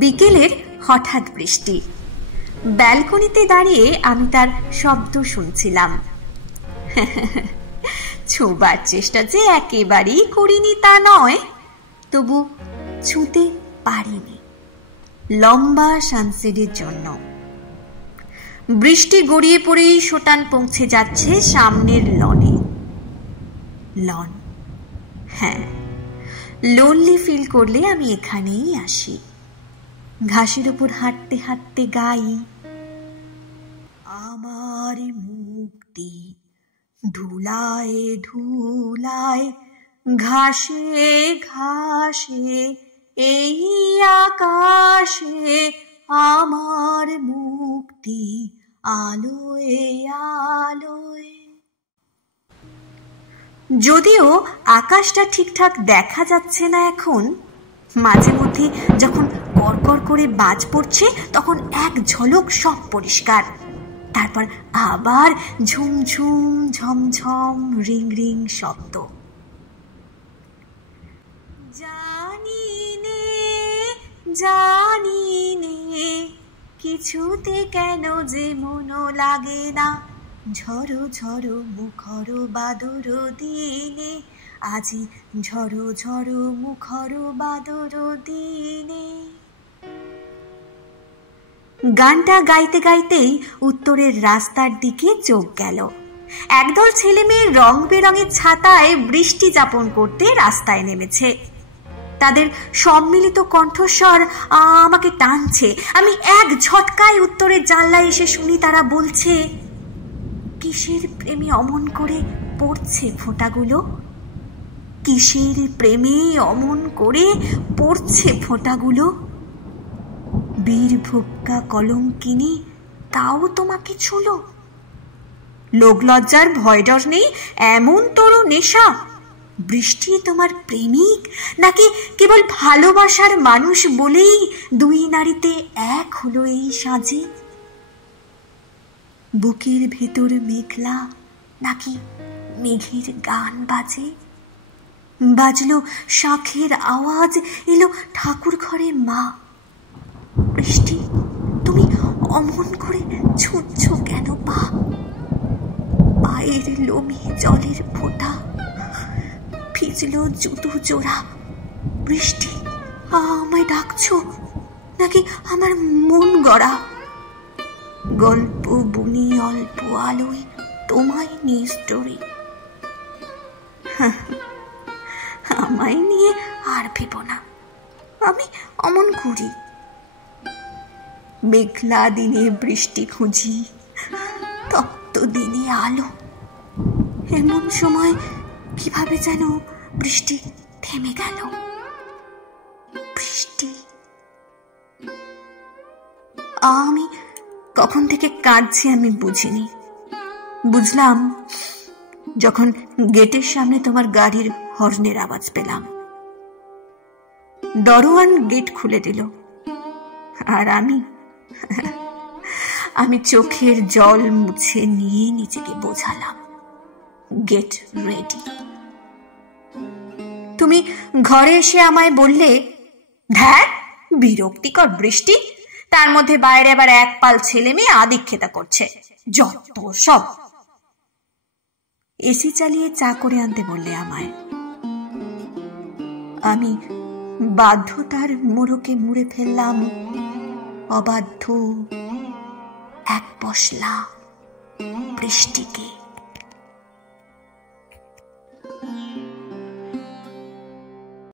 বিকেলের হঠাৎ বৃষ্টি। ব্যালকনিতে দাঁড়িয়ে আমি তার শব্দ শুনছিলাম। ছোবার চেষ্টা যে একেবারেই করিনি তা নয়, তবু ছুঁতে পারিনি লম্বা সানসেটের জন্য। বৃষ্টি গড়িয়ে পড়েই শোটান পৌঁছে যাচ্ছে সামনের লনে। লন, হ্যাঁ, লোনলি ফিল করলে আমি এখানেই আসি। ঘাসের উপর হাঁটতে হাঁটতে গাই, আমার মুক্তি ধুলায় ধুলায় ঘাসে ঘাসে এই আকাশে, আমার মুক্তি আলোয় আলোয়। যদিও আকাশটা ঠিকঠাক দেখা যাচ্ছে না এখন, মাঝে মধ্যে যখন কড়কড় করে বাজ পড়ছে তখন এক ঝলক সব পরিষ্কার, তারপর আবার ঝুমঝুম ঝমঝম রিং রিং শব্দ। জানি নে জানি নে কিছুতে কেন যে মনো লাগে না, ঝড়ো ঝড়ো মুখর বাদর দিনে, আজি ঝড়ো ঝড়ো মুখর বাদর দিনে। গানটা গাইতে গাইতেই উত্তরের রাস্তার দিকে চোখ গেল। একদল ছেলে মেয়ে রং বেরঙের ছাতায় বৃষ্টি যাপন করতে রাস্তায় নেমেছে। তাদের সম্মিলিত কণ্ঠস্বর আমাকে টানছে। আমি এক ঝটকায় উত্তরের জানলায় এসে শুনি তারা বলছে, কিসের প্রেমে অমন করে পড়ছে ফোঁটাগুলো, কিসের প্রেমে অমন করে পড়ছে ফোঁটাগুলো, বীর ভোক্কা কলঙ্কিনী তাও তোমাকে ছুলো, লোক লজ্জার ভয় ডর নেই এমন তোর নেশা, বৃষ্টি তোমার প্রেমিক নাকি কেবল ভালোবাসার মানুষ বলেই দুই নারীতে এক হলো এই সাজে, বুকের ভেতর মেঘলা নাকি মেঘের গান বাজে, বাজলো শাঁখের আওয়াজ, এলো ঠাকুর ঘরে মা, বৃষ্টি তুমি অমন করে ছুঁচ্ছ কেন পা, পায়ের লোমে জলের ফোঁটা, ভিজলো জুতো জোড়া, বৃষ্টি আমায় ডাকছো নাকি আমার মন গড়া, গল্প বুনি অল্প আলোয় তোমায় নিয়ে স্টোরি, আমায় নিয়ে আর ভেবো না, আমি অমন করি, মেঘলা দিনে বৃষ্টি খুঁজি, তপ্ত দিনে আলো, এমন সময় কিভাবে যেন বৃষ্টি থেমে গেল। বৃষ্টি, আমি কখন থেকে কাঁদছি আমি বুঝিনি। বুঝলাম যখন গেটের সামনে তোমার গাড়ির হর্নের আওয়াজ পেলাম। দরোয়ান গেট খুলে দিল, আর আমি চোখের জল মুছে নিয়ে নিজেকে বোঝালাম, গেট রেডি। তুমি ঘরে এসে আমায় বললে, ধ্যার বিরক্তিকর বৃষ্টি, তার মধ্যে বাইরে আবার এক পাল ছেলে মেয়ে আদিক্ষেতা করছে, যত সব। এসি চালিয়ে চা করে আনতে বললে আমায়। আমি বাধ্যতার মোড়কে মুড়ে ফেললাম অবাধ্য এক পশলা বৃষ্টিকে।